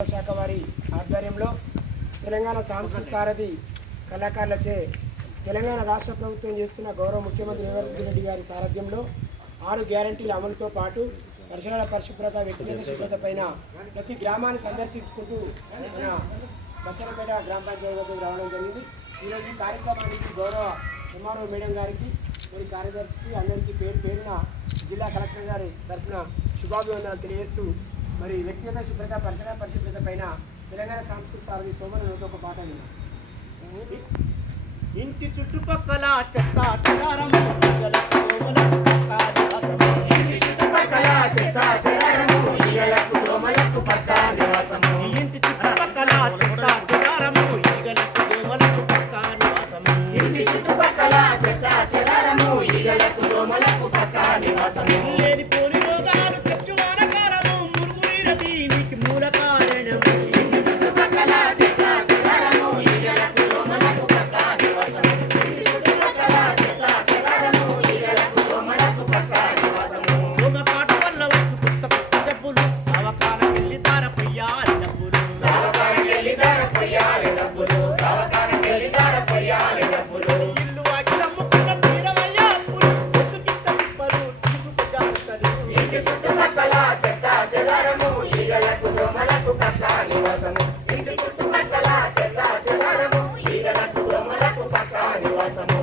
శాఖ వారి ఆధ్వర్యంలో తెలంగాణ సాంస్కృతిక సారథి కళాకారులచే తెలంగాణ రాష్ట్ర ప్రభుత్వం చేస్తున్న గౌరవ ముఖ్యమంత్రి రేవంత్ రెడ్డి గారి సారథ్యంలో ఆరు గ్యారంటీల అమలుతో పాటు పరిసరాల పరిశుభ్రత వ్యక్తిగత శుభ్రత పైన ప్రతి గ్రామాన్ని సందర్శించుకుంటూ మన బచ్చలపేట గ్రామ పంచాయతీ రావడం జరిగింది. ఈరోజు కార్యక్రమానికి గౌరవ ఎంఆర్ఓ మేడం గారికి మరి కార్యదర్శికి అందరికీ పేరు పేరున జిల్లా కలెక్టర్ గారి తరఫున శుభాభివందనాలు తెలియజేస్తూ మరి వ్యక్తిగత శుభ్రత పరిసర పరిశుభ్రత పైన తెలంగాణ సాంస్కృతిక సారథి సోమరు ఒక పాట విన్నాం ఇంటి చుట్టుపక్కల చెత్త చెదారం ఇంటి చుట్టుపక్కల చెత్త చెదారము ఈగలకు దోమలకు పక్క నివాసము. ఇంటి చుట్టుపక్కల చెత్త చెదారము ఈగలకు దోమలకు నివాసము. ఇంటి చుట్టుపక్కల చెత్త చెదారము ఈగలకు దోమలకు పక్కా నివాసము. నివాసము. ఇంటి చుట్టుపక్కల చెత్త చెదారము ఈగలకు రొమ్మలకు పక్క నివసము